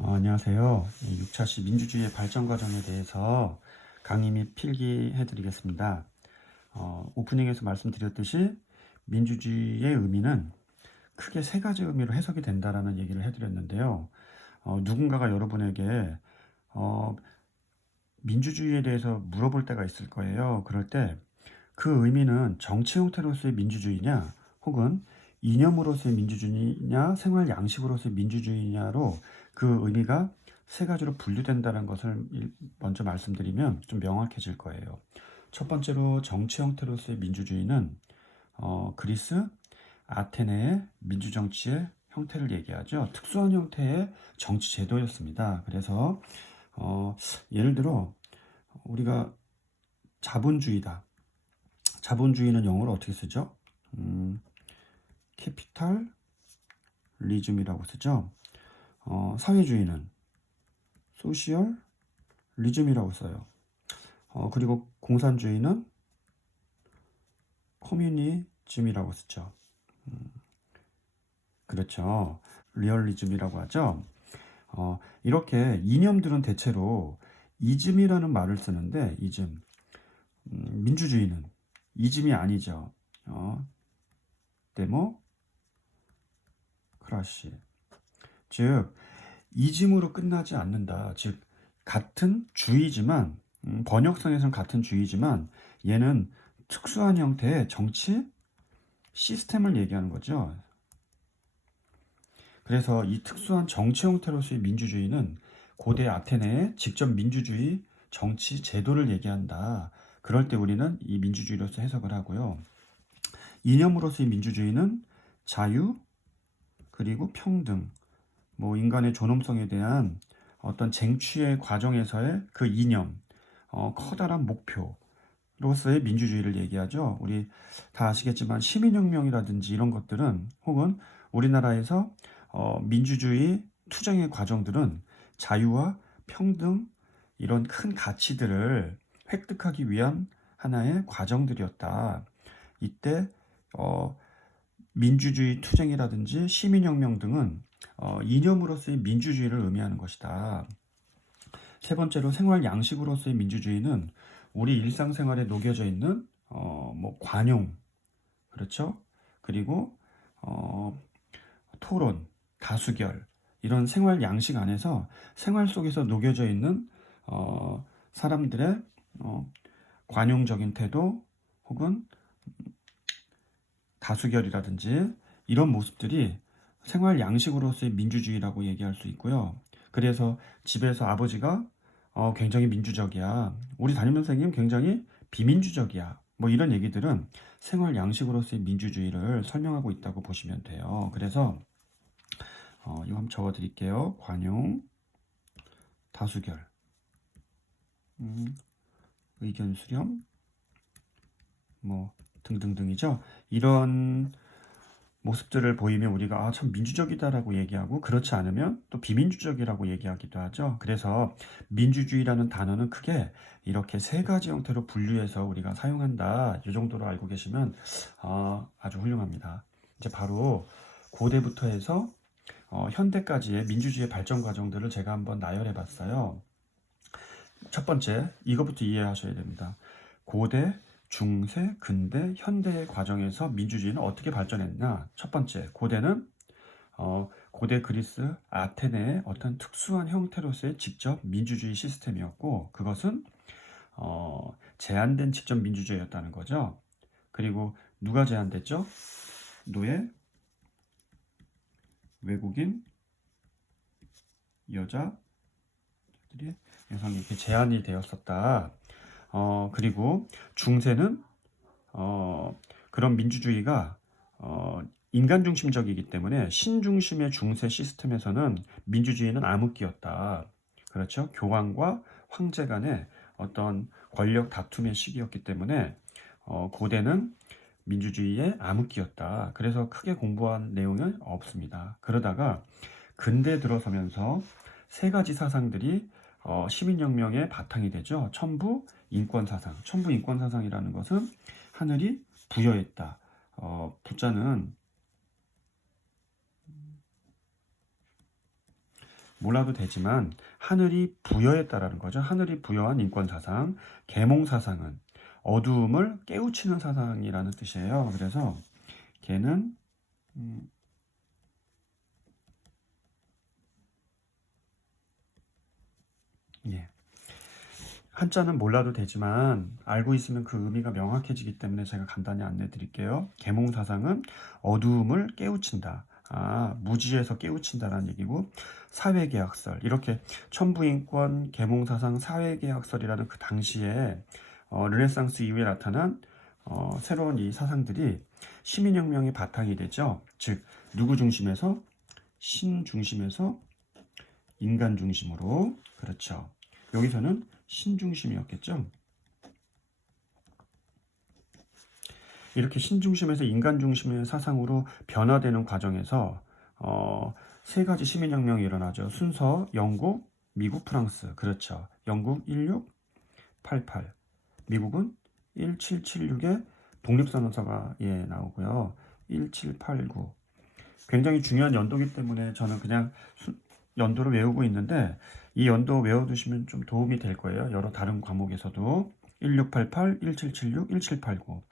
안녕하세요. 6차시 민주주의의 발전 과정에 대해서 강의 및 필기해 드리겠습니다. 오프닝에서 말씀드렸듯이 민주주의의 의미는 크게 세 가지 의미로 해석이 된다라는 얘기를 해드렸는데요. 누군가가 여러분에게 민주주의에 대해서 물어볼 때가 있을 거예요. 그럴 때 그 의미는 정치 형태로서의 민주주의냐 혹은 이념으로서의 민주주의냐 생활 양식으로서의 민주주의냐로 그 의미가 세 가지로 분류된다는 것을 먼저 말씀드리면 좀 명확해질 거예요. 첫 번째로 정치 형태로서의 민주주의는 그리스 아테네의 민주정치의 형태를 얘기하죠. 특수한 형태의 정치 제도였습니다. 그래서 예를 들어 우리가 자본주의다. 자본주의는 영어로 어떻게 쓰죠? 캐피탈리즘이라고 쓰죠. 사회주의는 소시얼리즘이라고 써요. 그리고 공산주의는 커뮤니즘이라고 쓰죠. 그렇죠. 리얼리즘이라고 하죠. 이렇게 이념들은 대체로 이즘이라는 말을 쓰는데 이즘, 민주주의는 이즘이 아니죠. 데모크라시. 즉 이즘으로 끝나지 않는다. 즉 같은 주의지만 번역성에서는 같은 주의지만 얘는 특수한 형태의 정치 시스템을 얘기하는 거죠. 그래서 이 특수한 정치 형태로서의 민주주의는 고대 아테네의 직접 민주주의 정치 제도를 얘기한다. 그럴 때 우리는 이 민주주의로서 해석을 하고요. 이념으로서의 민주주의는 자유 그리고 평등, 인간의 존엄성에 대한 어떤 쟁취의 과정에서의 그 이념, 커다란 목표로서의 민주주의를 얘기하죠. 우리 다 아시겠지만 시민혁명이라든지 이런 것들은 혹은 우리나라에서 민주주의 투쟁의 과정들은 자유와 평등 이런 큰 가치들을 획득하기 위한 하나의 과정들이었다. 이때 민주주의 투쟁이라든지 시민혁명 등은 이념으로서의 민주주의를 의미하는 것이다. 세 번째로 생활 양식으로서의 민주주의는 우리 일상생활에 녹여져 있는 관용, 그렇죠? 그리고 토론, 다수결 이런 생활 양식 안에서 생활 속에서 녹여져 있는 사람들의 관용적인 태도 혹은 다수결이라든지 이런 모습들이 생활 양식으로서의 민주주의라고 얘기할 수 있고요. 그래서 집에서 아버지가 굉장히 민주적이야. 우리 담임 선생님 굉장히 비민주적이야. 이런 얘기들은 생활 양식으로서의 민주주의를 설명하고 있다고 보시면 돼요. 그래서 이거 한번 적어 드릴게요. 관용, 다수결, 의견 수렴, 등등등이죠. 이런 모습들을 보이면 우리가 참 민주적이다라고 얘기하고 그렇지 않으면 또 비민주적이라고 얘기하기도 하죠. 그래서 민주주의라는 단어는 크게 이렇게 세 가지 형태로 분류해서 우리가 사용한다. 이 정도로 알고 계시면 아주 훌륭합니다. 이제 바로 고대부터 해서 현대까지의 민주주의의 발전 과정들을 제가 한번 나열해 봤어요. 첫 번째, 이것부터 이해하셔야 됩니다. 고대, 중세, 근대, 현대의 과정에서 민주주의는 어떻게 발전했나? 첫 번째, 고대는 고대 그리스 아테네의 어떤 특수한 형태로서의 직접 민주주의 시스템이었고 그것은 제한된 직접 민주주의였다는 거죠. 그리고 누가 제한됐죠? 노예, 외국인, 여자들이 여성이 이렇게 제한이 되었었다. 그리고 중세는 그런 민주주의가 인간 중심적이기 때문에 신중심의 중세 시스템에서는 민주주의는 암흑기였다. 그렇죠? 교황과 황제 간의 어떤 권력 다툼의 시기였기 때문에 고대는 민주주의의 암흑기였다. 그래서 크게 공부한 내용은 없습니다. 그러다가 근대 들어서면서 세 가지 사상들이 시민혁명의 바탕이 되죠. 천부 인권사상. 천부 인권사상이라는 것은 하늘이 부여했다. 부자는 몰라도 되지만 하늘이 부여했다라는 거죠. 하늘이 부여한 인권사상, 계몽사상은 어두움을 깨우치는 사상이라는 뜻이에요. 그래서 걔는 예. 한자는 몰라도 되지만 알고 있으면 그 의미가 명확해지기 때문에 제가 간단히 안내 드릴게요. 계몽사상은 어두움을 깨우친다. 무지에서 깨우친다라는 얘기고, 사회계약설, 이렇게 천부인권, 계몽사상, 사회계약설이라는 그 당시에 르네상스 이후에 나타난 새로운 이 사상들이 시민혁명의 바탕이 되죠. 즉 누구 중심에서? 신 중심에서 인간 중심으로. 그렇죠. 여기서는 신중심이었겠죠. 이렇게 신중심에서 인간중심의 사상으로 변화되는 과정에서 세 가지 시민혁명이 일어나죠. 순서 영국, 미국, 프랑스. 그렇죠. 영국 1688, 미국은 1776에 독립선언서가 나오고요. 1789. 굉장히 중요한 연도이기 때문에 저는 그냥 연도를 외우고 있는데, 이 연도 외워두시면 좀 도움이 될 거예요. 여러 다른 과목에서도 1688, 1776, 1789.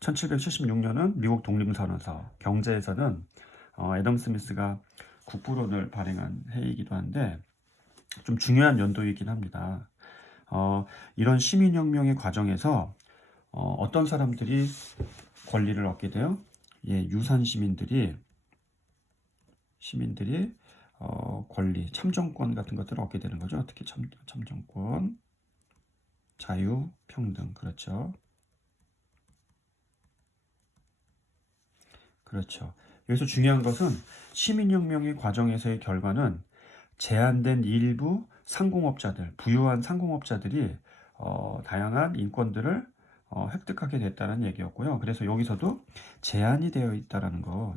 1776년은 미국 독립선언서. 경제에서는 애덤 스미스가 국부론을 발행한 해이기도 한데 좀 중요한 연도이긴 합니다. 이런 시민혁명의 과정에서 어떤 사람들이 권리를 얻게 돼요? 유산 시민들이 권리, 참정권 같은 것들을 얻게 되는 거죠. 특히 참정권, 자유, 평등. 그렇죠. 그렇죠. 여기서 중요한 것은 시민혁명의 과정에서의 결과는 제한된 일부 상공업자들, 부유한 상공업자들이 다양한 인권들을 획득하게 됐다는 얘기였고요. 그래서 여기서도 제한이 되어 있다라는 거,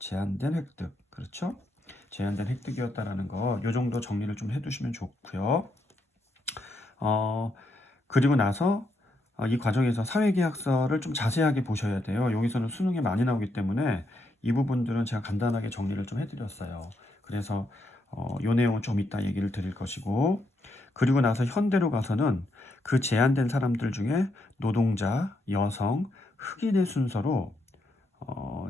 제한된 획득, 그렇죠? 제한된 획득이었다라는 거, 요 정도 정리를 좀 해두시면 좋고요. 그리고 나서 이 과정에서 사회계약서를 좀 자세하게 보셔야 돼요. 여기서는 수능에 많이 나오기 때문에 이 부분들은 제가 간단하게 정리를 좀 해드렸어요. 그래서 요 내용은 좀 이따 얘기를 드릴 것이고, 그리고 나서 현대로 가서는 그 제한된 사람들 중에 노동자, 여성, 흑인의 순서로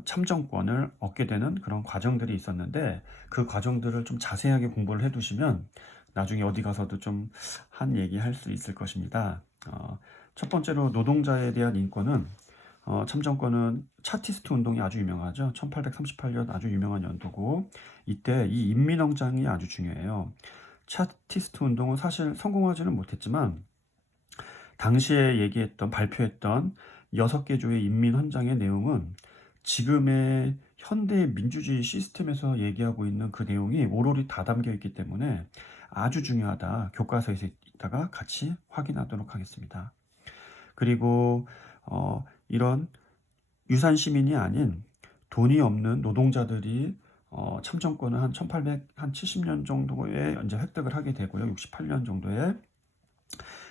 참정권을 얻게 되는 그런 과정들이 있었는데, 그 과정들을 좀 자세하게 공부를 해두시면 나중에 어디 가서도 좀 한 얘기 할 수 있을 것입니다. 첫 번째로 노동자에 대한 인권은 참정권은 차티스트 운동이 아주 유명하죠. 1838년 아주 유명한 연도고, 이때 이 인민헌장이 아주 중요해요. 차티스트 운동은 사실 성공하지는 못했지만 당시에 발표했던 6개 조의 인민헌장의 내용은 지금의 현대 민주주의 시스템에서 얘기하고 있는 그 내용이 오롯이 다 담겨 있기 때문에 아주 중요하다. 교과서에서 이따가 같이 확인하도록 하겠습니다. 그리고 이런 유산 시민이 아닌 돈이 없는 노동자들이 참정권을 한 1870년 정도에 이제 획득을 하게 되고요. 68년 정도에.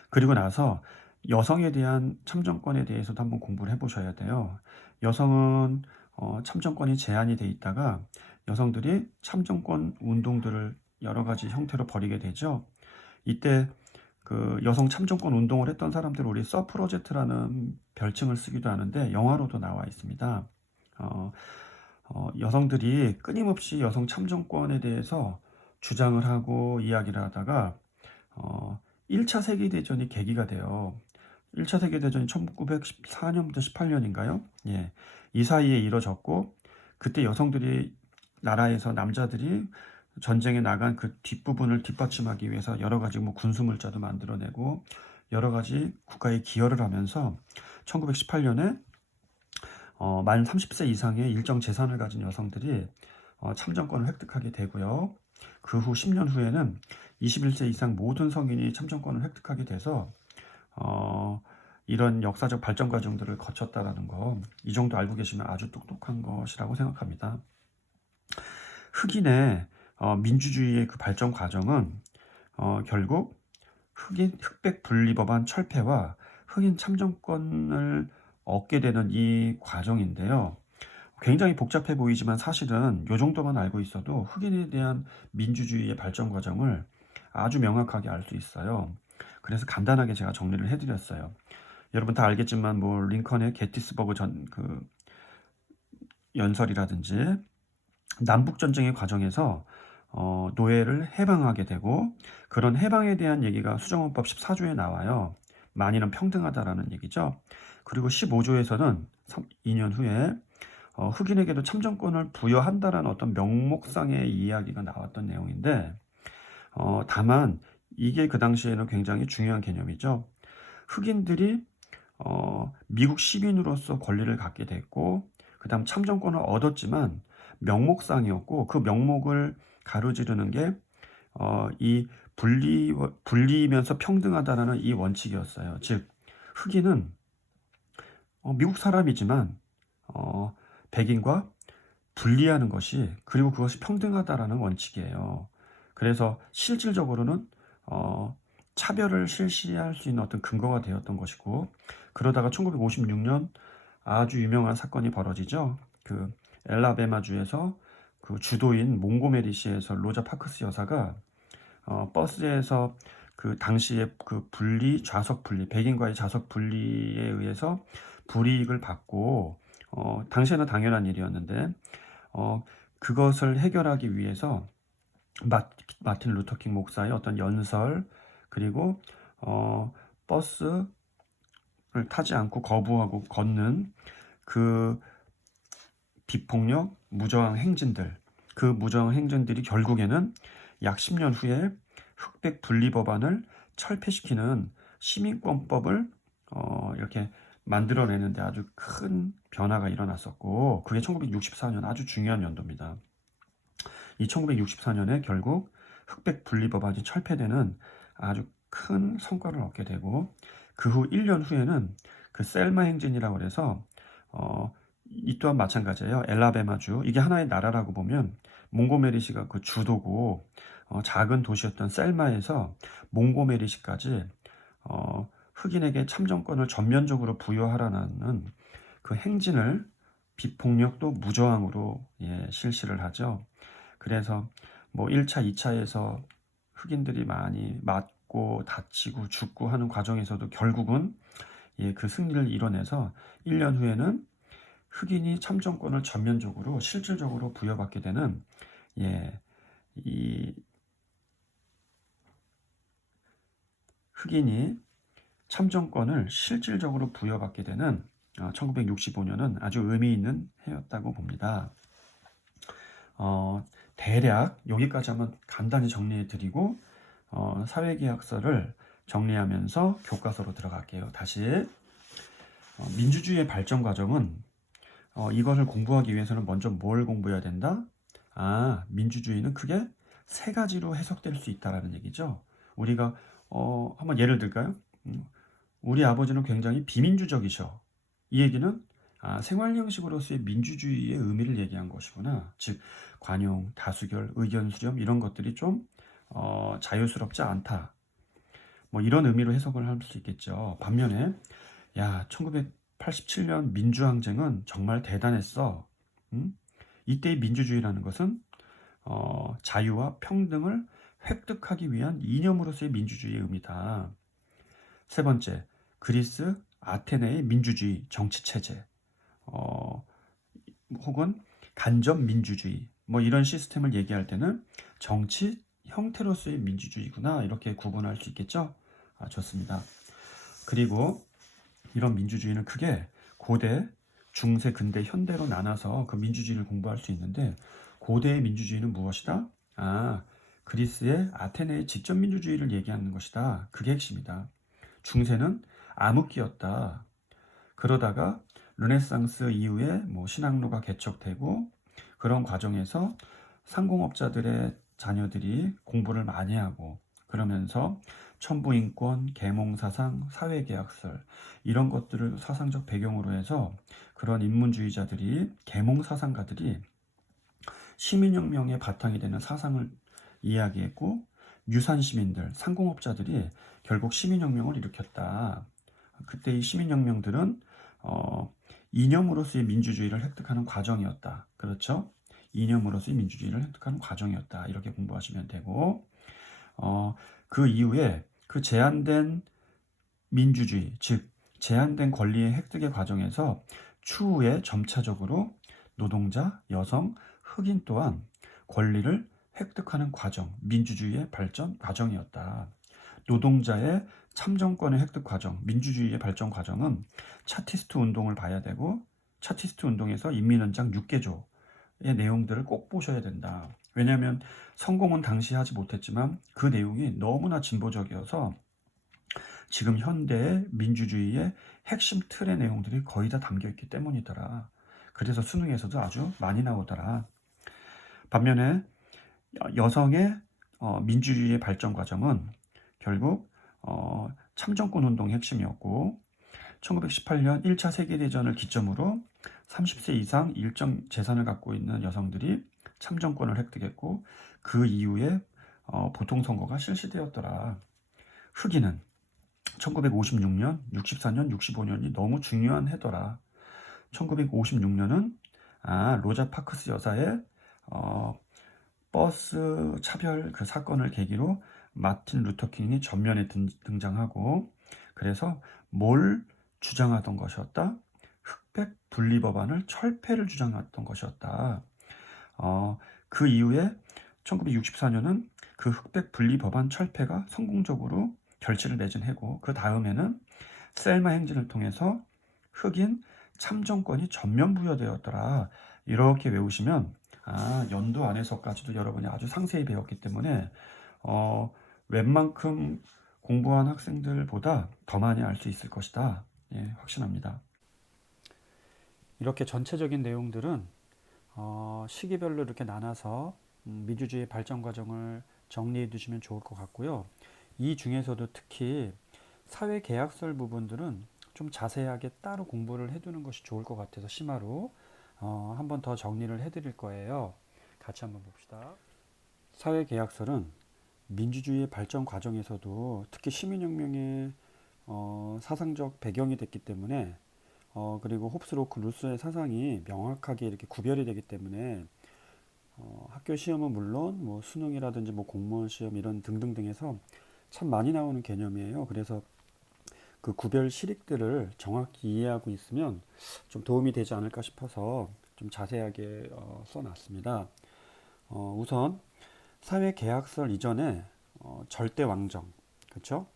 그리고 나서 여성에 대한 참정권에 대해서도 한번 공부를 해보셔야 돼요. 여성은 참정권이 제한이 돼 있다가 여성들이 참정권 운동들을 여러 가지 형태로 벌이게 되죠. 이때 그 여성 참정권 운동을 했던 사람들, 우리 서프로제트라는 별칭을 쓰기도 하는데 영화로도 나와 있습니다. 여성들이 끊임없이 여성 참정권에 대해서 주장을 하고 이야기를 하다가 1차 세계대전이 계기가 돼요. 1차 세계대전이 1914년부터 18년인가요? 예. 이 사이에 이뤄졌고, 그때 여성들이 나라에서 남자들이 전쟁에 나간 그 뒷부분을 뒷받침하기 위해서 여러 가지 군수물자도 만들어내고 여러 가지 국가에 기여를 하면서 1918년에 만 30세 이상의 일정 재산을 가진 여성들이 참정권을 획득하게 되고요. 그 후 10년 후에는 21세 이상 모든 성인이 참정권을 획득하게 돼서 이런 역사적 발전 과정들을 거쳤다라는 거, 이 정도 알고 계시면 아주 똑똑한 것이라고 생각합니다. 흑인의 민주주의의 그 발전 과정은 결국 흑백 분리법안 철폐와 흑인 참정권을 얻게 되는 이 과정인데요. 굉장히 복잡해 보이지만 사실은 요 정도만 알고 있어도 흑인에 대한 민주주의의 발전 과정을 아주 명확하게 알 수 있어요. 그래서 간단하게 제가 정리를 해드렸어요. 여러분 다 알겠지만 뭐 링컨의 게티스버그 연설이라든지 남북 전쟁의 과정에서 노예를 해방하게 되고, 그런 해방에 대한 얘기가 수정헌법 14조에 나와요. 만인은 평등하다라는 얘기죠. 그리고 15조에서는 2년 후에 흑인에게도 참정권을 부여한다라는 어떤 명목상의 이야기가 나왔던 내용인데, 다만 이게 그 당시에는 굉장히 중요한 개념이죠. 흑인들이 미국 시민으로서 권리를 갖게 됐고, 그 다음 참정권을 얻었지만 명목상이었고, 그 명목을 가로지르는 게 이 분리이면서 평등하다라는 이 원칙이었어요. 즉 흑인은 미국 사람이지만 백인과 분리하는 것이, 그리고 그것이 평등하다라는 원칙이에요. 그래서 실질적으로는 차별을 실시할 수 있는 어떤 근거가 되었던 것이고, 그러다가 1956년 아주 유명한 사건이 벌어지죠. 그 엘라베마주에서 그 주도인 몽고메리시에서 로자 파크스 여사가 버스에서 그 당시에 그 좌석 분리, 백인과의 좌석 분리에 의해서 불이익을 받고, 당시에는 당연한 일이었는데 그것을 해결하기 위해서 마틴 루터킹 목사의 어떤 연설, 그리고 버스를 타지 않고 거부하고 걷는 그 비폭력 무저항 행진들, 그 무저항 행진들이 결국에는 약 10년 후에 흑백 분리 법안을 철폐시키는 시민권법을 이렇게 만들어내는데 아주 큰 변화가 일어났었고, 그게 1964년 아주 중요한 연도입니다. 이 1964년에 결국 흑백 분리 법안이 철폐되는 아주 큰 성과를 얻게 되고, 그 후 1년 후에는 그 셀마 행진이라고 해서 이 또한 마찬가지예요. 엘라베마주, 이게 하나의 나라라고 보면 몽고메리시가 그 주도고, 작은 도시였던 셀마에서 몽고메리시까지 흑인에게 참정권을 전면적으로 부여하라는 그 행진을 비폭력도 무저항으로 실시를 하죠. 그래서 뭐 1차, 2차에서 흑인들이 많이 맞고 다치고 죽고 하는 과정에서도 결국은 그 승리를 이뤄내서 1년 후에는 흑인이 참정권을 전면적으로 실질적으로 부여받게 되는 이 흑인이 참정권을 실질적으로 부여받게 되는 1965년은 아주 의미 있는 해였다고 봅니다. 대략 여기까지 한번 간단히 정리해 드리고 사회계약서를 정리하면서 교과서로 들어갈게요. 다시 민주주의의 발전 과정은 이것을 공부하기 위해서는 먼저 뭘 공부해야 된다? 민주주의는 크게 세 가지로 해석될 수 있다라는 얘기죠. 우리가 한번 예를 들까요? 우리 아버지는 굉장히 비민주적이셔. 이 얘기는 생활 형식으로서의 민주주의의 의미를 얘기한 것이구나. 즉 관용, 다수결, 의견 수렴 이런 것들이 좀 자유스럽지 않다. 뭐 이런 의미로 해석을 할 수 있겠죠. 반면에 1987년 민주항쟁은 정말 대단했어. 이때의 민주주의라는 것은 자유와 평등을 획득하기 위한 이념으로서의 민주주의의 의미다. 세 번째, 그리스 아테네의 민주주의 정치체제, 혹은 간접 민주주의, 뭐 이런 시스템을 얘기할 때는 정치 형태로서의 민주주의구나, 이렇게 구분할 수 있겠죠. 좋습니다. 그리고 이런 민주주의는 크게 고대, 중세, 근대, 현대로 나눠서 그 민주주의를 공부할 수 있는데, 고대의 민주주의는 무엇이다? 그리스의 아테네의 직접 민주주의를 얘기하는 것이다. 그게 핵심이다. 중세는 암흑기였다. 그러다가 르네상스 이후에 뭐 신학로가 개척되고, 그런 과정에서 상공업자들의 자녀들이 공부를 많이 하고, 그러면서 천부인권, 계몽사상, 사회계약설 이런 것들을 사상적 배경으로 해서 그런 인문주의자들이, 계몽사상가들이 시민혁명의 바탕이 되는 사상을 이야기했고, 유산시민들, 상공업자들이 결국 시민혁명을 일으켰다. 그때 이 시민혁명들은 이념으로서의 민주주의를 획득하는 과정이었다. 그렇죠? 이념으로서의 민주주의를 획득하는 과정이었다. 이렇게 공부하시면 되고, 그 이후에 그 제한된 민주주의, 즉 제한된 권리의 획득의 과정에서 추후에 점차적으로 노동자, 여성, 흑인 또한 권리를 획득하는 과정, 민주주의의 발전 과정이었다. 노동자의 참정권의 획득 과정, 민주주의의 발전 과정은 차티스트 운동을 봐야 되고, 차티스트 운동에서 인민헌장 6개조의 내용들을 꼭 보셔야 된다. 왜냐하면 성공은 당시 하지 못했지만 그 내용이 너무나 진보적이어서 지금 현대의 민주주의의 핵심 틀의 내용들이 거의 다 담겨 있기 때문이더라. 그래서 수능에서도 아주 많이 나오더라. 반면에 여성의 민주주의의 발전 과정은 결국 참정권 운동의 핵심이었고, 1918년 1차 세계대전을 기점으로 30세 이상 일정 재산을 갖고 있는 여성들이 참정권을 획득했고, 그 이후에 보통선거가 실시되었더라. 흑인은 1956년, 64년, 65년이 너무 중요한 해더라. 1956년은 로자 파크스 여사의 버스 차별 그 사건을 계기로 마틴 루터 킹이 전면에 등장하고, 그래서 뭘 주장하던 것이었다? 흑백 분리 법안을 철폐를 주장했던 것이었다. 그 이후에 1964년은 그 흑백 분리 법안 철폐가 성공적으로 결실을 맺은 해고, 그 다음에는 셀마 행진을 통해서 흑인 참정권이 전면 부여되었더라. 이렇게 외우시면 연도 안에서까지도 여러분이 아주 상세히 배웠기 때문에 웬만큼 공부한 학생들보다 더 많이 알 수 있을 것이다. 예, 확신합니다. 이렇게 전체적인 내용들은 시기별로 이렇게 나눠서 민주주의 발전 과정을 정리해 두시면 좋을 것 같고요. 이 중에서도 특히 사회계약설 부분들은 좀 자세하게 따로 공부를 해두는 것이 좋을 것 같아서 심화로 한 번 더 정리를 해드릴 거예요. 같이 한번 봅시다. 사회계약설은 민주주의의 발전 과정에서도 특히 시민혁명의 사상적 배경이 됐기 때문에 그리고 홉스, 로크, 루소의 사상이 명확하게 이렇게 구별이 되기 때문에 학교 시험은 물론 뭐 수능이라든지 뭐 공무원 시험 이런 등등등에서 참 많이 나오는 개념이에요. 그래서 그 구별 실익들을 정확히 이해하고 있으면 좀 도움이 되지 않을까 싶어서 좀 자세하게 써놨습니다. 우선 사회계약설 이전에 절대왕정, 그렇죠?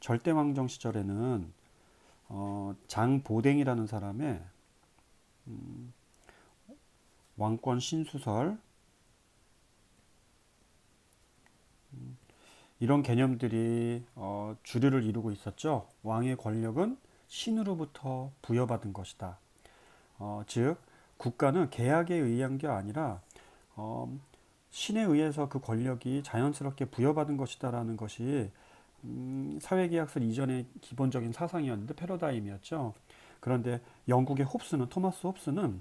절대왕정 시절에는 장보댕이라는 사람의 왕권 신수설 이런 개념들이 주류를 이루고 있었죠. 왕의 권력은 신으로부터 부여받은 것이다. 즉 국가는 계약에 의한 게 아니라 신에 의해서 그 권력이 자연스럽게 부여받은 것이다라는 것이 사회계약설 이전의 기본적인 사상이었는데 패러다임이었죠. 그런데 영국의 토마스 홉스는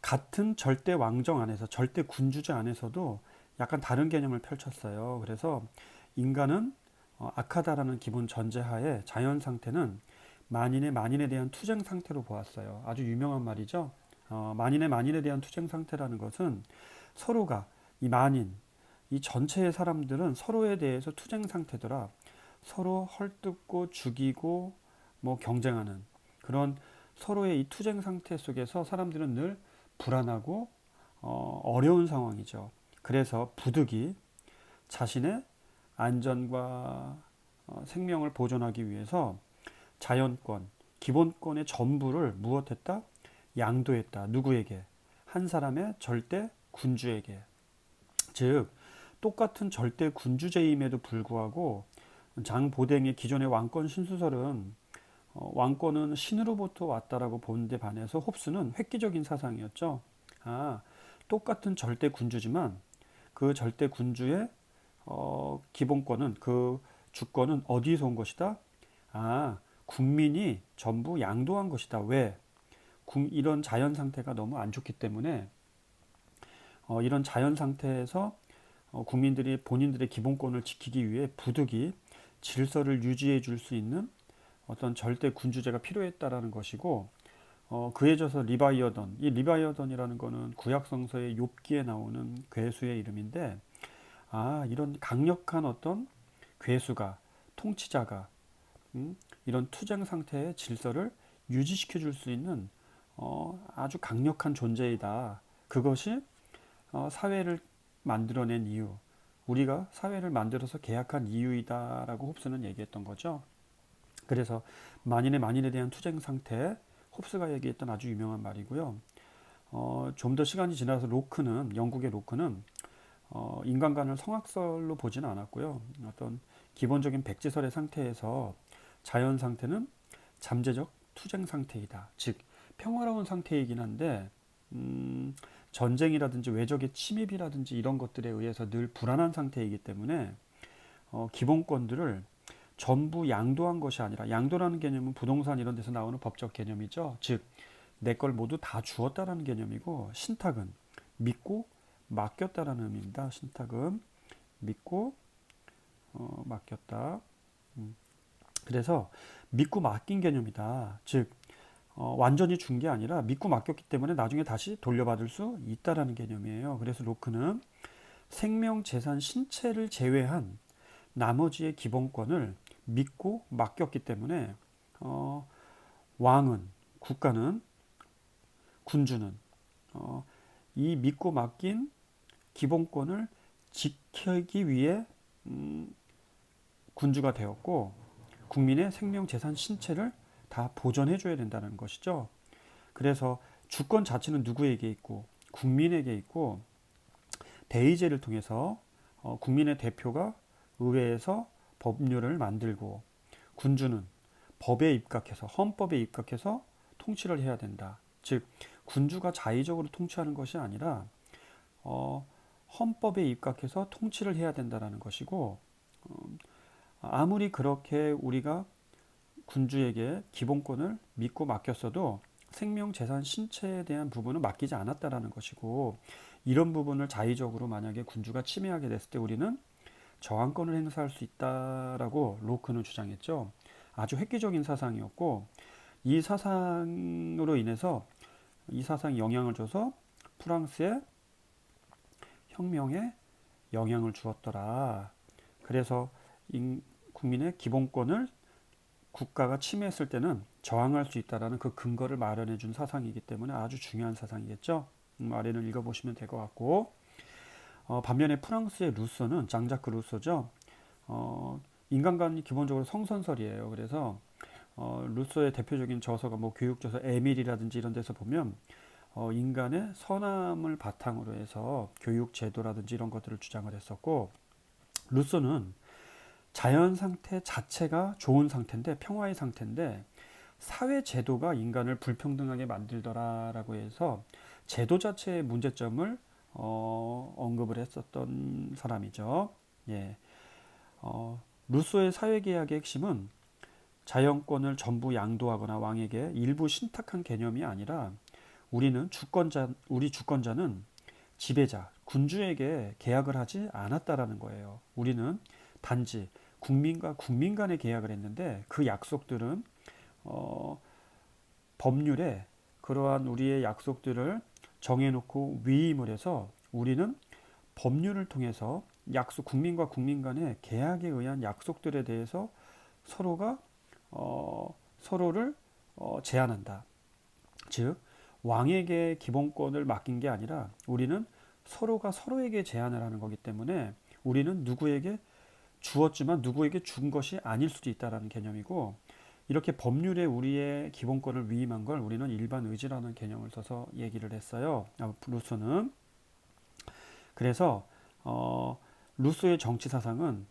같은 절대 왕정 안에서 절대 군주제 안에서도 약간 다른 개념을 펼쳤어요. 그래서 인간은 악하다라는 기본 전제하에 자연 상태는 만인에 대한 투쟁 상태로 보았어요. 아주 유명한 말이죠. 만인에 대한 투쟁 상태라는 것은 서로가 이 전체의 사람들은 서로에 대해서 투쟁 상태더라. 서로 헐뜯고 죽이고 뭐 경쟁하는 그런 서로의 이 투쟁 상태 속에서 사람들은 늘 불안하고 어려운 상황이죠. 그래서 부득이 자신의 안전과 생명을 보존하기 위해서 자연권, 기본권의 전부를 무엇했다? 양도했다. 누구에게? 한 사람의 절대 군주에게. 즉 똑같은 절대 군주제임에도 불구하고 장보댕의 기존의 왕권 신수설은 왕권은 신으로부터 왔다라고 보는데 반해서 홉스는 획기적인 사상이었죠. 똑같은 절대 군주지만 그 절대 군주의 기본권은 그 주권은 어디서 온 것이다? 국민이 전부 양도한 것이다. 왜? 이런 자연 상태가 너무 안 좋기 때문에 이런 자연 상태에서 국민들이 본인들의 기본권을 지키기 위해 부득이 질서를 유지해 줄 수 있는 어떤 절대 군주제가 필요했다라는 것이고, 그에 져서 리바이어던, 이 리바이어던이라는 거는 구약 성서의 욥기에 나오는 괴수의 이름인데, 이런 강력한 어떤 괴수가, 통치자가, 이런 투쟁 상태의 질서를 유지시켜 줄 수 있는 아주 강력한 존재이다. 그것이 사회를 만들어낸 이유, 우리가 사회를 만들어서 계약한 이유이다라고 홉스는 얘기했던 거죠. 그래서 만인의 만인에 대한 투쟁 상태, 홉스가 얘기했던 아주 유명한 말이고요. 좀 더 시간이 지나서 로크는, 영국의 로크는 인간관을 성악설로 보지는 않았고요. 어떤 기본적인 백지설의 상태에서 자연 상태는 잠재적 투쟁 상태이다. 즉 평화로운 상태이긴 한데 전쟁이라든지 외적의 침입이라든지 이런 것들에 의해서 늘 불안한 상태이기 때문에 기본권들을 전부 양도한 것이 아니라, 양도라는 개념은 부동산 이런 데서 나오는 법적 개념이죠. 즉 내 걸 모두 다 주었다라는 개념이고, 신탁은 믿고 맡겼다라는 의미입니다. 신탁은 믿고 맡겼다. 그래서 믿고 맡긴 개념이다. 즉 완전히 준 게 아니라 믿고 맡겼기 때문에 나중에 다시 돌려받을 수 있다라는 개념이에요. 그래서 로크는 생명, 재산, 신체를 제외한 나머지의 기본권을 믿고 맡겼기 때문에 왕은, 국가는, 군주는 이 믿고 맡긴 기본권을 지키기 위해 군주가 되었고, 국민의 생명, 재산, 신체를 다 보존해 줘야 된다는 것이죠. 그래서 주권 자체는 누구에게 있고, 국민에게 있고, 대의제를 통해서 국민의 대표가 의회에서 법률을 만들고, 군주는 법에 입각해서, 헌법에 입각해서 통치를 해야 된다. 즉 군주가 자의적으로 통치하는 것이 아니라 헌법에 입각해서 통치를 해야 된다라는 것이고, 아무리 그렇게 우리가 군주에게 기본권을 믿고 맡겼어도 생명, 재산, 신체에 대한 부분은 맡기지 않았다라는 것이고, 이런 부분을 자의적으로 만약에 군주가 침해하게 됐을 때 우리는 저항권을 행사할 수 있다라고 로크는 주장했죠. 아주 획기적인 사상이었고, 이 사상으로 인해서, 이 사상이 영향을 줘서 프랑스의 혁명에 영향을 주었더라. 그래서 국민의 기본권을 국가가 침해했을 때는 저항할 수 있다라는 그 근거를 마련해 준 사상이기 때문에 아주 중요한 사상이겠죠. 아래는 읽어보시면 될 것 같고, 반면에 프랑스의 루소는, 장자크 루소죠. 인간관이 기본적으로 성선설이에요. 그래서 루소의 대표적인 저서가 뭐 교육저서 에밀이라든지 이런 데서 보면 인간의 선함을 바탕으로 해서 교육 제도라든지 이런 것들을 주장을 했었고, 루소는 자연 상태 자체가 좋은 상태인데, 평화의 상태인데 사회 제도가 인간을 불평등하게 만들더라라고 해서 제도 자체의 문제점을 언급을 했었던 사람이죠. 예. 루소의 사회계약의 핵심은 자연권을 전부 양도하거나 왕에게 일부 신탁한 개념이 아니라, 우리 주권자는 지배자, 군주에게 계약을 하지 않았다라는 거예요. 우리는 단지 국민과 국민 간에 계약을 했는데, 그 약속들은 법률에 그러한 우리의 약속들을 정해놓고 위임을 해서, 우리는 법률을 통해서 국민과 국민 간의 계약에 의한 약속들에 대해서 서로가 서로를 제한한다. 즉 왕에게 기본권을 맡긴 게 아니라 우리는 서로가 서로에게 제한을 하는 거기 때문에, 우리는 누구에게 주었지만 누구에게 준 것이 아닐 수도 있다라는 개념이고, 이렇게 법률에 우리의 기본권을 위임한 걸 우리는 일반 의지라는 개념을 써서 얘기를 했어요. 루소는. 그래서 루소의 정치 사상은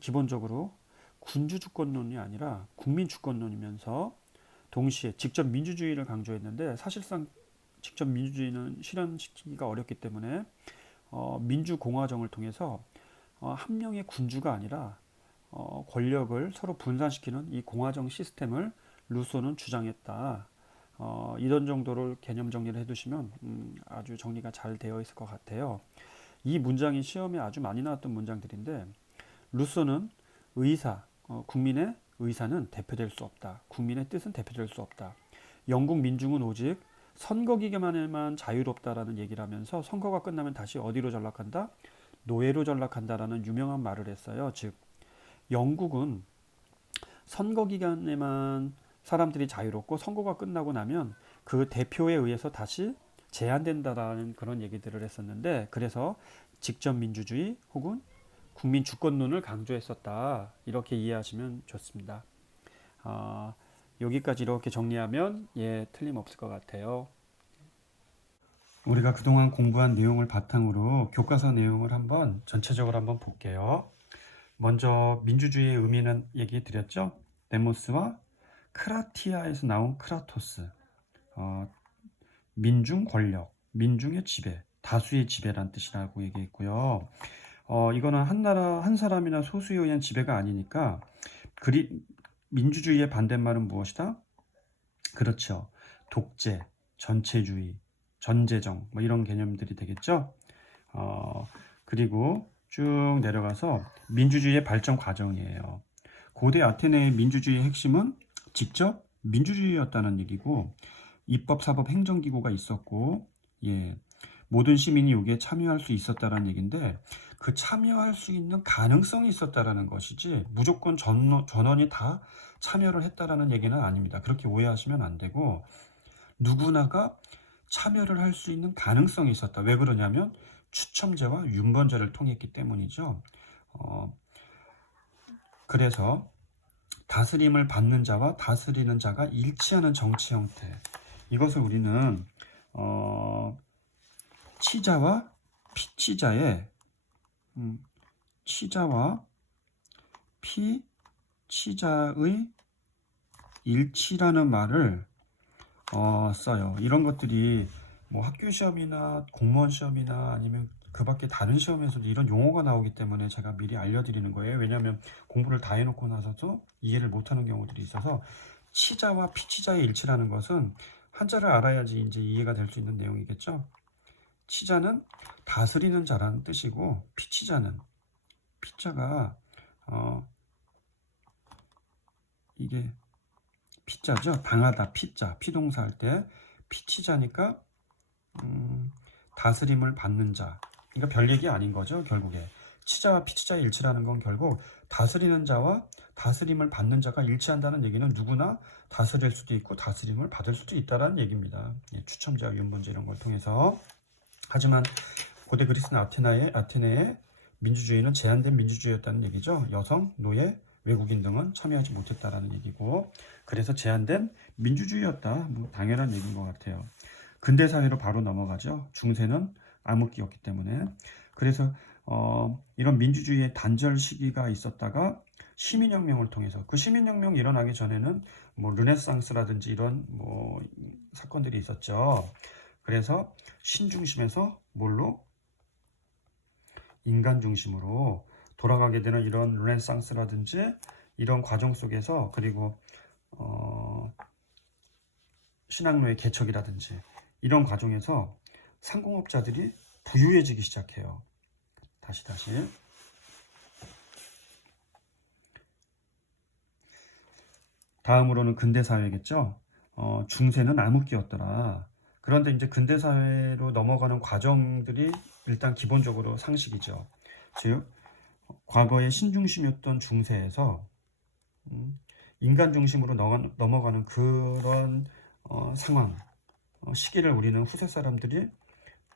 기본적으로 군주 주권론이 아니라 국민 주권론이면서 동시에 직접 민주주의를 강조했는데, 사실상 직접 민주주의는 실현시키기가 어렵기 때문에 민주공화정을 통해서 한 명의 군주가 아니라 권력을 서로 분산시키는 이 공화정 시스템을 루소는 주장했다. 이런 정도로 개념 정리를 해두시면 아주 정리가 잘 되어 있을 것 같아요. 이 문장이 시험에 아주 많이 나왔던 문장들인데, 루소는 국민의 의사는 대표될 수 없다. 국민의 뜻은 대표될 수 없다. 영국 민중은 오직 선거 기간에만 자유롭다라는 얘기를 하면서 선거가 끝나면 다시 어디로 전락한다? 노예로 전락한다라는 유명한 말을 했어요. 즉 영국은 선거 기간에만 사람들이 자유롭고 선거가 끝나고 나면 그 대표에 의해서 다시 제한된다라는 그런 얘기들을 했었는데, 그래서 직접 민주주의 혹은 국민 주권론을 강조했었다. 이렇게 이해하시면 좋습니다. 여기까지 이렇게 정리하면 틀림없을 것 같아요. 우리가 그동안 공부한 내용을 바탕으로 교과서 내용을 한번 전체적으로 한번 볼게요. 먼저 민주주의의 의미는 얘기 드렸죠. 데모스와 크라티아에서 나온 크라토스, 민중 권력, 민중의 지배, 다수의 지배란 뜻이라고 얘기했고요. 이거는 한 나라 한 사람이나 소수에 의한 지배가 아니니까 민주주의의 반대말은 무엇이다? 그렇죠. 독재, 전체주의, 전제정 뭐 이런 개념들이 되겠죠. 그리고 쭉 내려가서 민주주의의 발전 과정이에요. 고대 아테네의 민주주의의 핵심은 직접 민주주의였다는 얘기고, 입법, 사법, 행정기구가 있었고, 모든 시민이 여기에 참여할 수 있었다는 얘기인데, 그 참여할 수 있는 가능성이 있었다라는 것이지 무조건 전원이 다 참여를 했다라는 얘기는 아닙니다. 그렇게 오해하시면 안 되고, 누구나가 참여를 할 수 있는 가능성이 있었다. 왜 그러냐면 추첨제와 윤번제를 통했기 때문이죠. 그래서 다스림을 받는 자와 다스리는 자가 일치하는 정치 형태, 이것을 우리는 치자와 피치자의 치자와 피치자의 일치라는 말을 써요. 이런 것들이 뭐 학교 시험이나 공무원 시험이나 아니면 그 밖에 다른 시험에서도 이런 용어가 나오기 때문에 제가 미리 알려드리는 거예요. 왜냐하면 공부를 다 해놓고 나서도 이해를 못하는 경우들이 있어서, 치자와 피치자의 일치라는 것은 한자를 알아야지 이제 이해가 될 수 있는 내용이겠죠. 치자는 다스리는 자라는 뜻이고, 피치자는 피자가 이게 피자죠. 당하다, 피자, 피동사 할 때 피치자니까 다스림을 받는 자. 그러니까 별 얘기 아닌 거죠. 결국에 치자와 피치자의 일치라는 건 결국 다스리는 자와 다스림을 받는 자가 일치한다는 얘기는 누구나 다스릴 수도 있고 다스림을 받을 수도 있다는 얘기입니다. 추첨제와 윤번제 이런 걸 통해서. 하지만 고대 그리스나 아테네의 민주주의는 제한된 민주주의였다는 얘기죠. 여성, 노예, 외국인 등은 참여하지 못했다라는 얘기고, 그래서 제한된 민주주의였다. 뭐 당연한 얘기인 것 같아요. 근대 사회로 바로 넘어가죠. 중세는 암흑기였기 때문에. 그래서 이런 민주주의의 단절 시기가 있었다가 시민혁명을 통해서, 그 시민혁명이 일어나기 전에는 뭐 르네상스라든지 이런 뭐 사건들이 있었죠. 그래서 신중심에서 뭘로? 인간 중심으로 돌아가게 되는 이런 르네상스라든지 이런 과정 속에서, 그리고 신학로의 개척이라든지 이런 과정에서 상공업자들이 부유해지기 시작해요. 다시 다음으로는 근대사회겠죠. 중세는 암흑기였더라. 그런데 이제 근대사회로 넘어가는 과정들이 일단 기본적으로 상식이죠. 즉 과거의 신중심이었던 중세에서 인간 중심으로 넘어가는 그런 상황, 시기를 우리는 후세 사람들이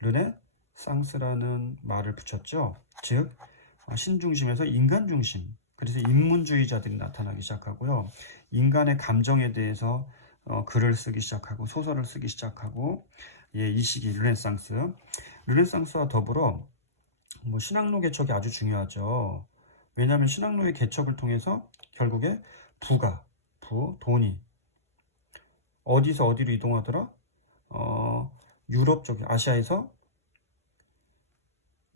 르네상스라는 말을 붙였죠. 즉 신중심에서 인간 중심, 그래서 인문주의자들이 나타나기 시작하고요. 인간의 감정에 대해서 글을 쓰기 시작하고 소설을 쓰기 시작하고, 이 시기 르네상스와 더불어 뭐 신학로 개척이 아주 중요하죠. 왜냐하면 신학로의 개척을 통해서 결국에 돈이 어디서 어디로 이동하더라? 유럽 쪽, 아시아에서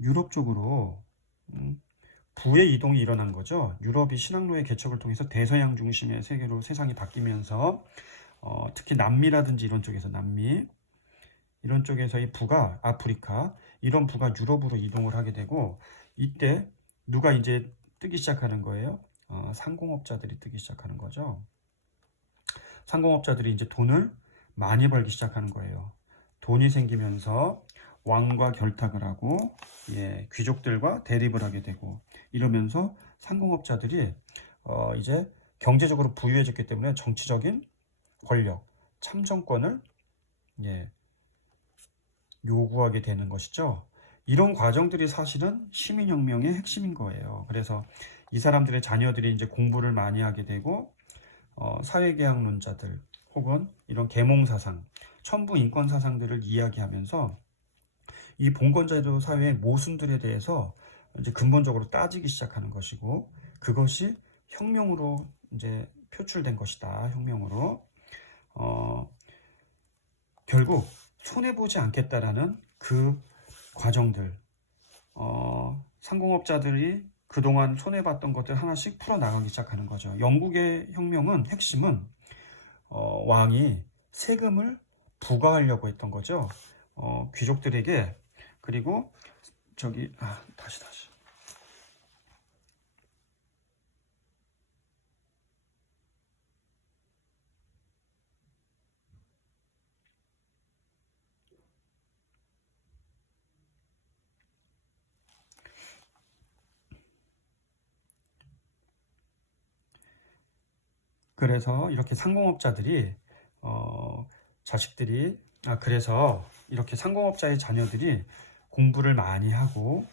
유럽 쪽으로 부의 이동이 일어난 거죠. 유럽이 신학로의 개척을 통해서 대서양 중심의 세계로 세상이 바뀌면서 특히 남미라든지 이런 쪽에서의 부가 아프리카, 이런 부가 유럽으로 이동을 하게 되고, 이때 누가 이제 뜨기 시작하는 거예요? 상공업자들이 뜨기 시작하는 거죠. 상공업자들이 이제 돈을 많이 벌기 시작하는 거예요. 돈이 생기면서 왕과 결탁을 하고 귀족들과 대립을 하게 되고 이러면서 상공업자들이 이제 경제적으로 부유해졌기 때문에 정치적인 권력, 참정권을 요구하게 되는 것이죠. 이런 과정들이 사실은 시민혁명의 핵심인 거예요. 그래서 이 사람들의 자녀들이 이제 공부를 많이 하게 되고 사회계약론자들 혹은 이런 계몽사상, 천부인권사상들을 이야기하면서 이 봉건제도 사회의 모순들에 대해서 이제 근본적으로 따지기 시작하는 것이고 그것이 혁명으로 이제 표출된 것이다. 혁명으로 결국 손해보지 않겠다라는 그 과정들 상공업자들이 그동안 손해봤던 것들 하나씩 풀어나가기 시작하는 거죠. 영국의 혁명은 핵심은 왕이 세금을 부과하려고 했던 거죠. 귀족들에게. 그리고 다시 그래서 이렇게 상공업자들이 자식들이 그래서 이렇게 상공업자의 자녀들이 공부를 많이 하고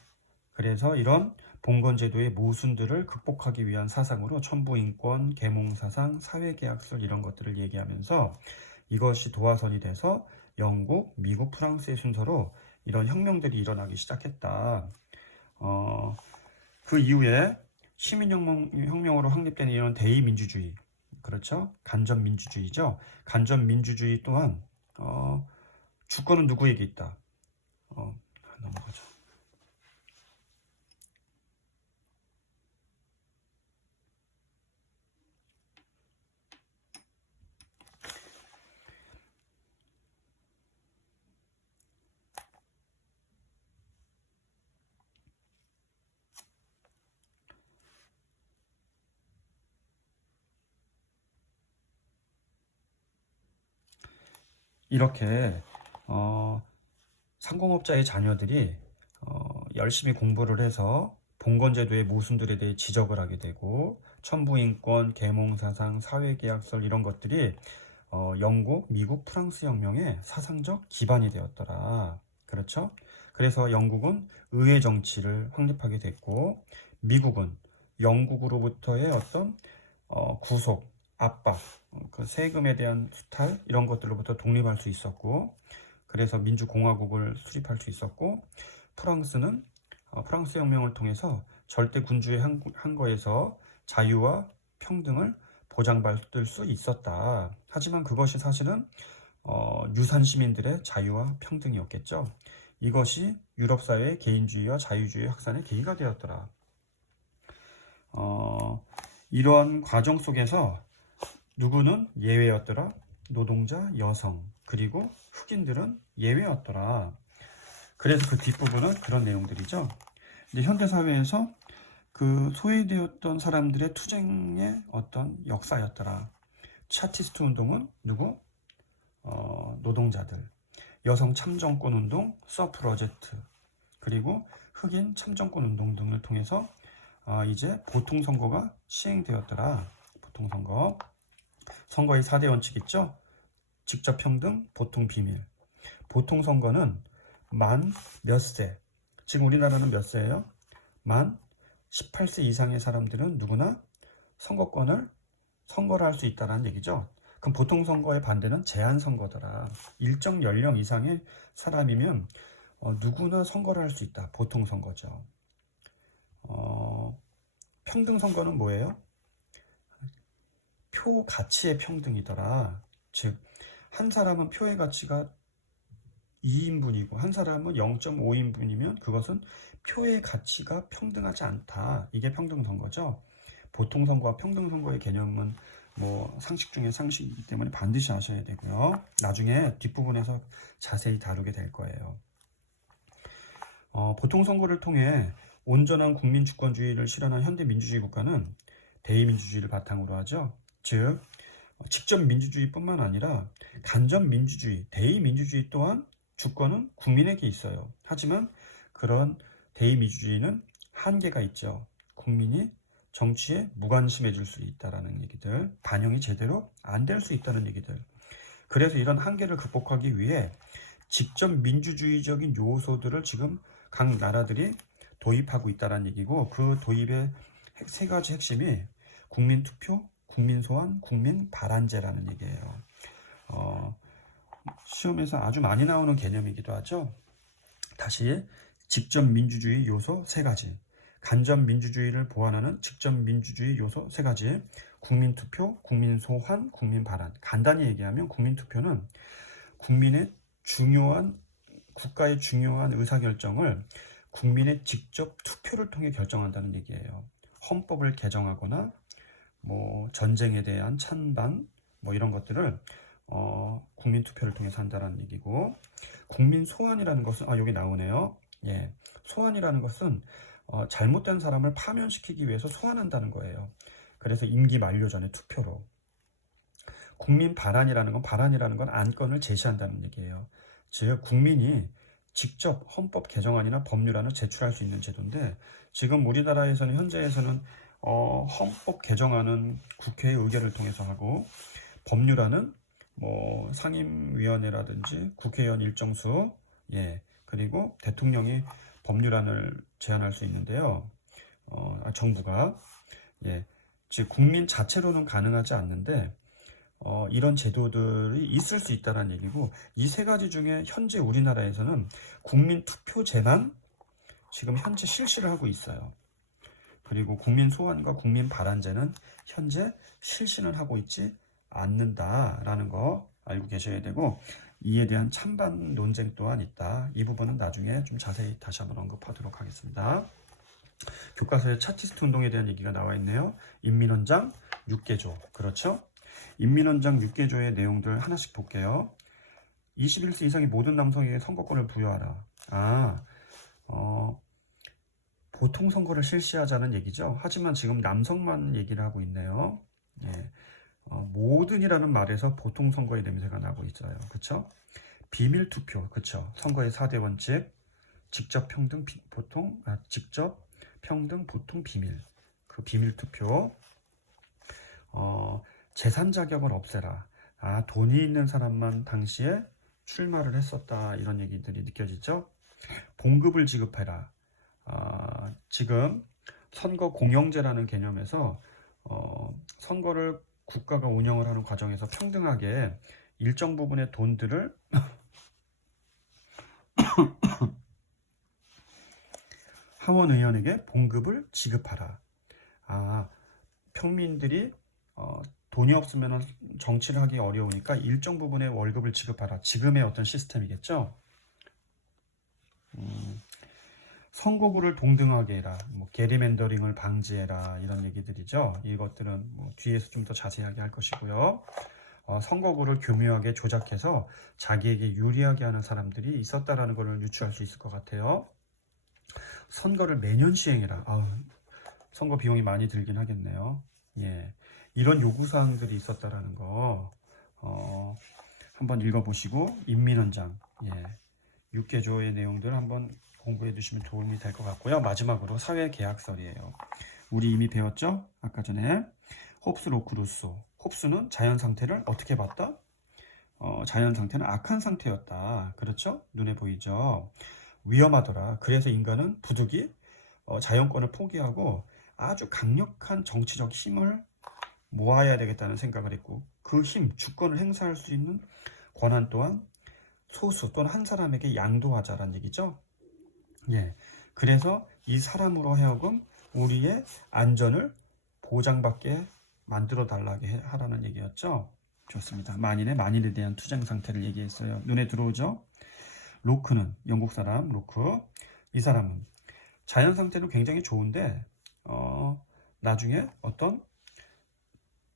그래서 이런 봉건제도의 모순들을 극복하기 위한 사상으로 천부인권, 계몽사상, 사회계약설 이런 것들을 얘기하면서 이것이 도화선이 돼서 영국, 미국, 프랑스의 순서로 이런 혁명들이 일어나기 시작했다. 그 이후에 시민혁명으로 확립된 이런 대의민주주의, 그렇죠? 간접민주주의죠. 간접민주주의 또한 주권은 누구에게 있다. 넘어가죠. 이렇게 상공업자의 자녀들이 열심히 공부를 해서 봉건제도의 모순들에 대해 지적을 하게 되고 천부인권, 계몽사상, 사회계약설 이런 것들이 영국, 미국, 프랑스 혁명의 사상적 기반이 되었더라. 그렇죠? 그래서 영국은 의회 정치를 확립하게 됐고 미국은 영국으로부터의 어떤 구속, 압박, 그 세금에 대한 수탈 이런 것들로부터 독립할 수 있었고 그래서 민주공화국을 수립할 수 있었고 프랑스는 프랑스 혁명을 통해서 절대 군주의 한거에서 자유와 평등을 보장받을 수 있었다. 하지만 그것이 사실은 유산 시민들의 자유와 평등이었겠죠. 이것이 유럽 사회의 개인주의와 자유주의 확산의 계기가 되었더라. 이런 과정 속에서 누구는 예외였더라? 노동자, 여성, 그리고 흑인들은 예외였더라. 그래서 그 뒷부분은 그런 내용들이죠. 근데 현대사회에서 그 소외되었던 사람들의 투쟁의 어떤 역사였더라. 차티스트 운동은 누구? 노동자들. 여성 참정권 운동, 서프러제트. 그리고 흑인 참정권 운동 등을 통해서 이제 보통선거가 시행되었더라. 보통선거. 선거의 4대 원칙 있죠? 직접 평등, 보통 비밀. 보통선거는 만 몇 세? 지금 우리나라는 몇 세예요? 만 18세 이상의 사람들은 누구나 선거를 할 수 있다는 얘기죠. 그럼 보통선거의 반대는 제한선거더라. 일정 연령 이상의 사람이면 누구나 선거를 할 수 있다. 보통선거죠. 평등선거는 뭐예요? 표 가치의 평등이더라. 즉, 한 사람은 표의 가치가 2인분이고 한 사람은 0.5인분이면 그것은 표의 가치가 평등하지 않다. 이게 평등선거죠. 보통선거와 평등선거의 개념은 뭐 상식 중에 상식이기 때문에 반드시 아셔야 되고요. 나중에 뒷부분에서 자세히 다루게 될 거예요. 보통선거를 통해 온전한 국민주권주의를 실현한 현대민주주의 국가는 대의민주주의를 바탕으로 하죠. 즉 직접 민주주의뿐만 아니라 간접 민주주의, 대의민주주의 또한 주권은 국민에게 있어요. 하지만 그런 대의민주주의는 한계가 있죠. 국민이 정치에 무관심해질 수 있다는 얘기들, 반영이 제대로 안 될 수 있다는 얘기들. 그래서 이런 한계를 극복하기 위해 직접 민주주의적인 요소들을 지금 각 나라들이 도입하고 있다는 얘기고, 그 도입의 세 가지 핵심이 국민투표, 국민소환, 국민발안제라는 얘기예요. 시험에서 아주 많이 나오는 개념이기도 하죠. 다시 직접 민주주의 요소 세 가지, 간접 민주주의를 보완하는 직접 민주주의 요소 세 가지, 국민투표, 국민소환, 국민발안. 간단히 얘기하면 국민투표는 국민의 중요한, 국가의 중요한 의사결정을 국민의 직접 투표를 통해 결정한다는 얘기예요. 헌법을 개정하거나 뭐 전쟁에 대한 찬반 뭐 이런 것들을 국민 투표를 통해서 한다는 얘기고, 국민 소환이라는 것은 여기 나오네요. 예, 소환이라는 것은 잘못된 사람을 파면시키기 위해서 소환한다는 거예요. 그래서 임기 만료 전에 투표로. 국민 발안이라는 건 안건을 제시한다는 얘기예요. 즉 국민이 직접 헌법 개정안이나 법률안을 제출할 수 있는 제도인데, 지금 우리나라에서는 현재에서는 헌법 개정안은 국회의 의결을 통해서 하고, 법률안은 뭐 상임위원회라든지 국회의원 일정수, 예, 그리고 대통령이 법률안을 제안할 수 있는데요. 정부가, 예, 즉 국민 자체로는 가능하지 않는데 이런 제도들이 있을 수 있다는 얘기고, 이 세 가지 중에 현재 우리나라에서는 국민투표제만 지금 현재 실시를 하고 있어요. 그리고 국민소환과 국민발안제는 현재 실시는 하고 있지 않는다라는 거 알고 계셔야 되고, 이에 대한 찬반 논쟁 또한 있다. 이 부분은 나중에 좀 자세히 다시 한번 언급하도록 하겠습니다. 교과서에 차티스트 운동에 대한 얘기가 나와 있네요. 인민헌장 6개조, 그렇죠? 인민헌장 6개조의 내용들 하나씩 볼게요. 21세 이상의 모든 남성에게 선거권을 부여하라. 보통 선거를 실시하자는 얘기죠. 하지만 지금 남성만 얘기를 하고 있네요. 예. 모든이라는 말에서 보통 선거의 냄새가 나고 있어요. 그쵸? 비밀 투표, 그쵸? 선거의 4대 원칙, 직접 평등 보통, 직접 평등 보통 비밀. 그 비밀 투표. 재산 자격을 없애라. 돈이 있는 사람만 당시에 출마를 했었다. 이런 얘기들이 느껴지죠? 봉급을 지급해라. 지금 선거 공영제라는 개념에서 선거를 국가가 운영을 하는 과정에서 평등하게 일정 부분의 돈들을 하원의원에게 봉급을 지급하라. 평민들이 돈이 없으면 정치를 하기 어려우니까 일정 부분의 월급을 지급하라. 지금의 어떤 시스템이겠죠. 선거구를 동등하게 해라. 게리맨더링을 방지해라. 이런 얘기들이죠. 이것들은 뒤에서 좀 더 자세하게 할 것이고요. 선거구를 교묘하게 조작해서 자기에게 유리하게 하는 사람들이 있었다라는 것을 유추할 수 있을 것 같아요. 선거를 매년 시행해라. 선거 비용이 많이 들긴 하겠네요. 예, 이런 요구사항들이 있었다라는 거 한번 읽어보시고, 인민헌장 6개조의 내용들 한번 공부해 두시면 도움이 될 것 같고요. 마지막으로 사회계약설이에요. 우리 이미 배웠죠? 아까 전에 홉스, 로크, 루소. 홉스는 자연 상태를 어떻게 봤다? 자연 상태는 악한 상태였다. 그렇죠? 눈에 보이죠? 위험하더라. 그래서 인간은 부득이 자연권을 포기하고 아주 강력한 정치적 힘을 모아야 되겠다는 생각을 했고, 그 힘, 주권을 행사할 수 있는 권한 또한 소수 또는 한 사람에게 양도하자라는 얘기죠. 예, 그래서 이 사람으로 하여금 우리의 안전을 보장받게 만들어 달라게 하라는 얘기였죠. 좋습니다. 만일에 대한 투쟁 상태를 얘기했어요. 눈에 들어오죠? 로크는 영국 사람 로크. 이 사람은 자연 상태는 굉장히 좋은데 나중에 어떤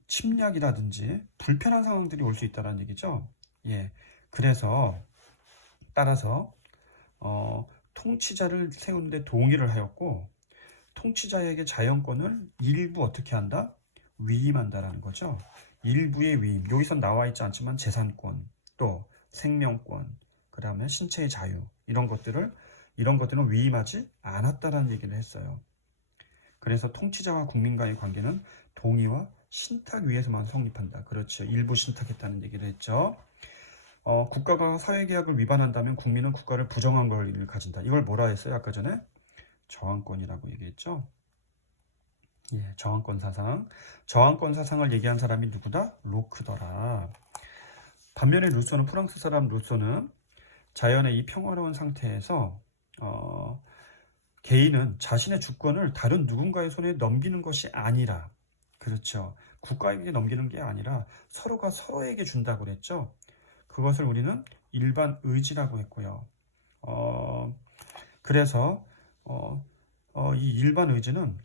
침략이라든지 불편한 상황들이 올 수 있다는 얘기죠. 예, 그래서 따라서 통치자를 세우는데 동의를 하였고, 통치자에게 자연권을 일부 어떻게 한다? 위임한다라는 거죠. 일부의 위임, 여기선 나와 있지 않지만 재산권, 또 생명권, 그 다음에 신체의 자유, 이런 것들은 위임하지 않았다라는 얘기를 했어요. 그래서 통치자와 국민과의 관계는 동의와 신탁 위에서만 성립한다. 그렇죠. 일부 신탁했다는 얘기를 했죠. 국가가 사회계약을 위반한다면 국민은 국가를 부정한 권리를 가진다. 이걸 뭐라 했어요? 아까 전에 저항권이라고 얘기했죠. 예, 저항권 사상. 저항권 사상을 얘기한 사람이 누구다? 로크더라. 반면에 루소는, 프랑스 사람 루소는 자연의 이 평화로운 상태에서 개인은 자신의 주권을 다른 누군가의 손에 넘기는 것이 아니라, 그렇죠, 국가에게 넘기는 게 아니라 서로가 서로에게 준다고 그랬죠. 그것을 우리는 일반 의지라고 했고요. 그래서 이 일반 의지는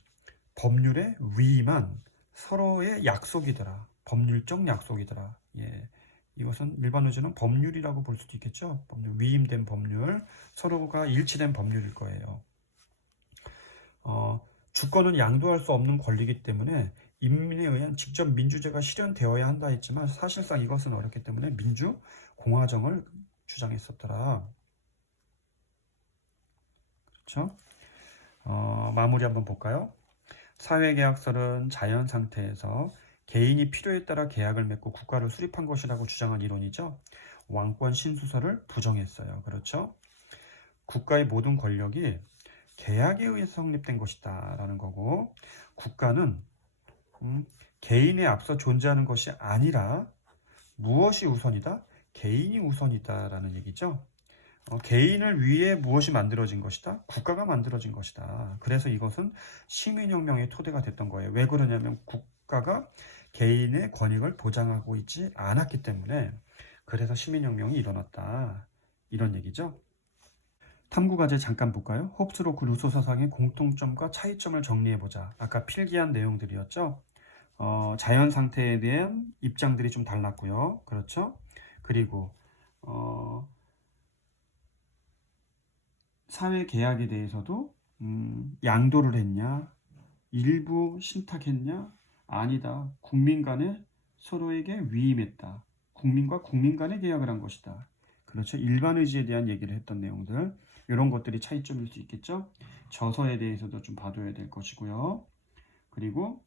법률에 위임한 서로의 약속이더라. 법률적 약속이더라. 예. 이것은 일반 의지는 법률이라고 볼 수도 있겠죠. 법률, 위임된 법률, 서로가 일치된 법률일 거예요. 주권은 양도할 수 없는 권리이기 때문에 인민에 의한 직접 민주제가 실현되어야 한다 했지만 사실상 이것은 어렵기 때문에 민주 공화정을 주장했었더라. 그렇죠? 마무리 한번 볼까요? 사회계약설은 자연 상태에서 개인이 필요에 따라 계약을 맺고 국가를 수립한 것이라고 주장한 이론이죠. 왕권 신수설을 부정했어요. 그렇죠? 국가의 모든 권력이 계약에 의해서 성립된 것이다 라는 거고, 국가는 개인에 앞서 존재하는 것이 아니라 무엇이 우선이다? 개인이 우선이다 라는 얘기죠. 개인을 위해 무엇이 만들어진 것이다? 국가가 만들어진 것이다. 그래서 이것은 시민혁명의 토대가 됐던 거예요. 왜 그러냐면 국가가 개인의 권익을 보장하고 있지 않았기 때문에, 그래서 시민혁명이 일어났다. 이런 얘기죠. 탐구과제 잠깐 볼까요? 홉스, 로크, 루소 사상의 공통점과 차이점을 정리해보자. 아까 필기한 내용들이었죠. 자연 상태에 대한 입장들이 좀 달랐고요. 그렇죠? 그리고 사회 계약에 대해서도 양도를 했냐, 일부 신탁했냐, 아니다, 국민 간에 서로에게 위임했다, 국민과 국민 간에 계약을 한 것이다. 그렇죠. 일반 의지에 대한 얘기를 했던 내용들, 이런 것들이 차이점일 수 있겠죠. 저서에 대해서도 좀 봐둬야 될 것이고요. 그리고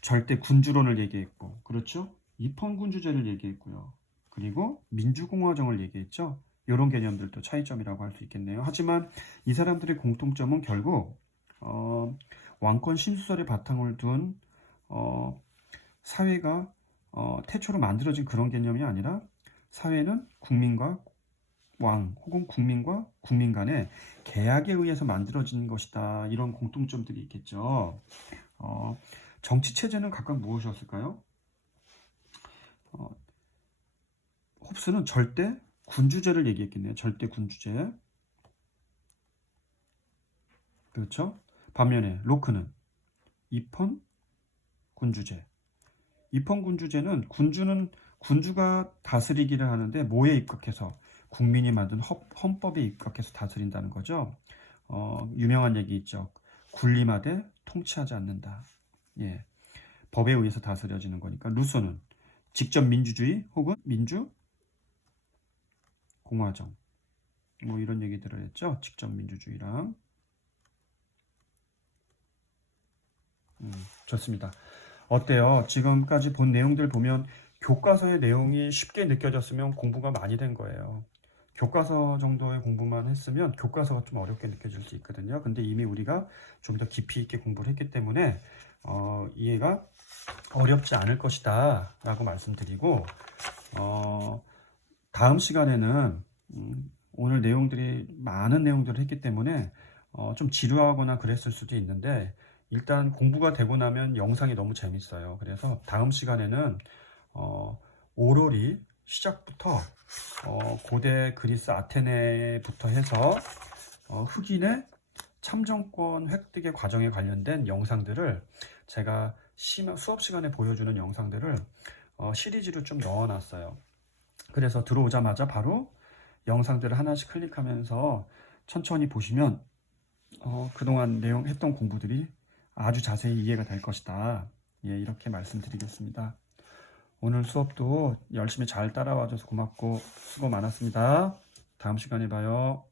절대 군주론을 얘기했고, 그렇죠. 입헌군주제를 얘기했고요. 그리고 민주공화정을 얘기했죠. 이런 개념들도 차이점이라고 할 수 있겠네요. 하지만 이 사람들의 공통점은 결국 왕권 신수설의 바탕을 둔 사회가 태초로 만들어진 그런 개념이 아니라, 사회는 국민과 왕 혹은 국민과 국민 간의 계약에 의해서 만들어진 것이다. 이런 공통점들이 있겠죠. 정치체제는 각각 무엇이었을까요? 홉스는 절대 군주제를 얘기했겠네요. 절대 군주제. 그렇죠? 반면에 로크는 입헌 군주제. 입헌 군주제는 군주가 다스리기를 하는데 뭐에 입각해서? 국민이 만든 헌법에 입각해서 다스린다는 거죠. 유명한 얘기 있죠. 군림하되 통치하지 않는다. 예, 법에 의해서 다스려지는 거니까. 루소는 직접 민주주의 혹은 민주 공화정, 뭐 이런 얘기들을 했죠. 직접 민주주의랑. 좋습니다. 어때요? 지금까지 본 내용들 보면 교과서의 내용이 쉽게 느껴졌으면 공부가 많이 된 거예요. 교과서 정도의 공부만 했으면 교과서가 좀 어렵게 느껴질 수 있거든요. 근데 이미 우리가 좀 더 깊이 있게 공부를 했기 때문에 이해가 어렵지 않을 것이다 라고 말씀드리고, 다음 시간에는 오늘 내용들이 많은 내용들을 했기 때문에 좀 지루하거나 그랬을 수도 있는데, 일단 공부가 되고 나면 영상이 너무 재밌어요. 그래서 다음 시간에는 오롤이 시작부터 고대 그리스 아테네부터 해서 흑인의 참정권 획득의 과정에 관련된 영상들을 제가 수업 시간에 보여주는 영상들을 시리즈로 좀 넣어놨어요. 그래서 들어오자마자 바로 영상들을 하나씩 클릭하면서 천천히 보시면 그동안 내용 했던 공부들이 아주 자세히 이해가 될 것이다. 예, 이렇게 말씀드리겠습니다. 오늘 수업도 열심히 잘 따라와줘서 고맙고 수고 많았습니다. 다음 시간에 봐요.